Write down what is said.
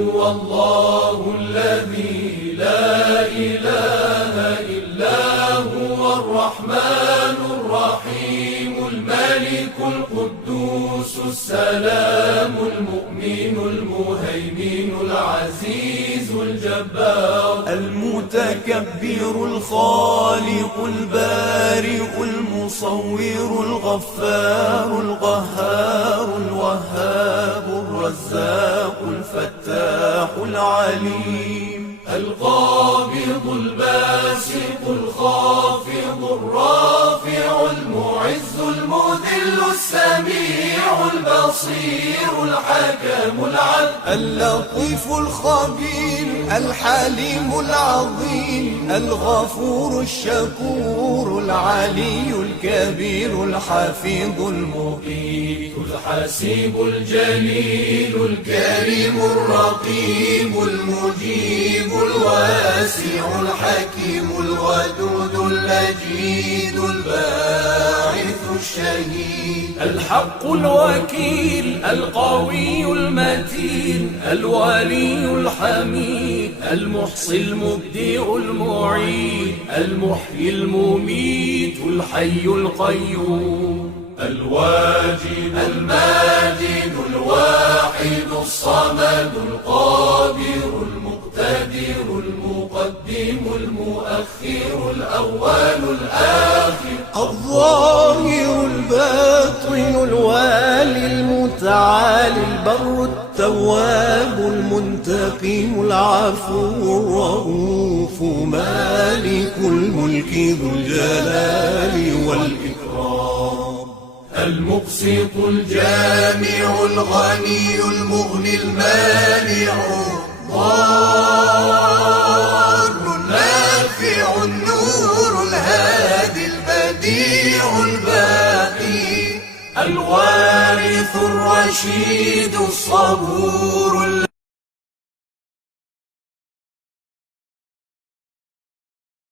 هو الله الذي لا إله إلا هو الرحمن الرحيم الملك القدوس السلام المؤمن المهيمن العزيز الجبار المتكبر الخالق البارئ المصور الغفار القهار الوهاب الرزاق الفتاح العليم القابض الباسط الخافض الرافع المعز المذل السميع البصير الحكم العدل اللطيف الخبير الحليم العظيم الغفور الشكور العلي الكبير الحفيظ المقيت الحسيب الجليل الكريم الرقيب المجيب الواسع الحكيم الودود اللجيد الباعث الشهيد الحق الوكيل القوي المتين الولي الحميد المحصي المبدئ المعيد المحيي المميت الحي القيوم الواجد الماجد الواحد الصمد القادر المقتدر المقدم المؤخر الأول الآخر الظاهر الباطن الوالي المتعالي البر التواب المنتقم العفو الرؤوف مالك الملك ذو الجلال والإكرام المقسط الجامع الغني المغني المانع الضار النافع النور الهادي البديع الباقي الوارث الرشيد الصبور